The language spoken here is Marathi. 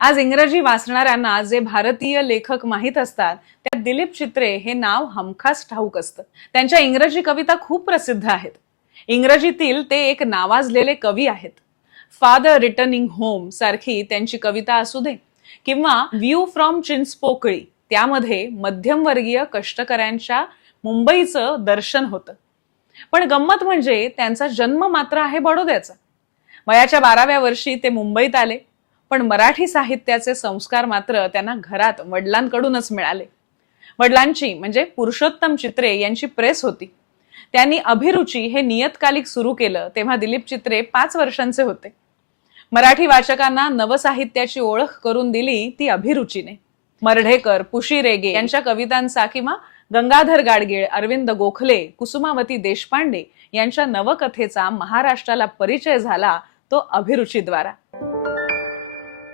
आज इंग्रजी वाचणाऱ्यांना जे भारतीय लेखक माहीत असतात त्या दिलीप चित्रे हे नाव हमखास ठाऊक असतं. त्यांच्या इंग्रजी कविता खूप प्रसिद्ध आहेत. इंग्रजीतील ते एक नावाजलेले कवी आहेत. फादर रिटर्निंग होम सारखी त्यांची कविता असू दे किंवा व्ह्यू फ्रॉम चिंचपोकळी त्यामध्ये मध्यमवर्गीय कष्टकऱ्यांच्या मुंबईचं दर्शन होतं. पण गंमत म्हणजे त्यांचा जन्म मात्र आहे बडोद्याचा. वयाच्या बाराव्या वर्षी ते मुंबईत आले. पण मराठी साहित्याचे संस्कार मात्र त्यांना घरात वडिलांकडूनच मिळाले. वडिलांची म्हणजे पुरुषोत्तम चित्रे यांची प्रेस होती. त्यांनी अभिरुची हे नियतकालिक सुरू केलं तेव्हा दिलीप चित्रे पाच वर्षांचे होते. मराठी वाचकांना नवसाहित्याची ओळख करून दिली ती अभिरुचीने. मर्ढेकर पुशी रेगे यांच्या कवितांचा किंवा गंगाधर गाडगीळ अरविंद गोखले कुसुमावती देशपांडे यांच्या नवकथेचा महाराष्ट्राला परिचय झाला तो अभिरुचीद्वारा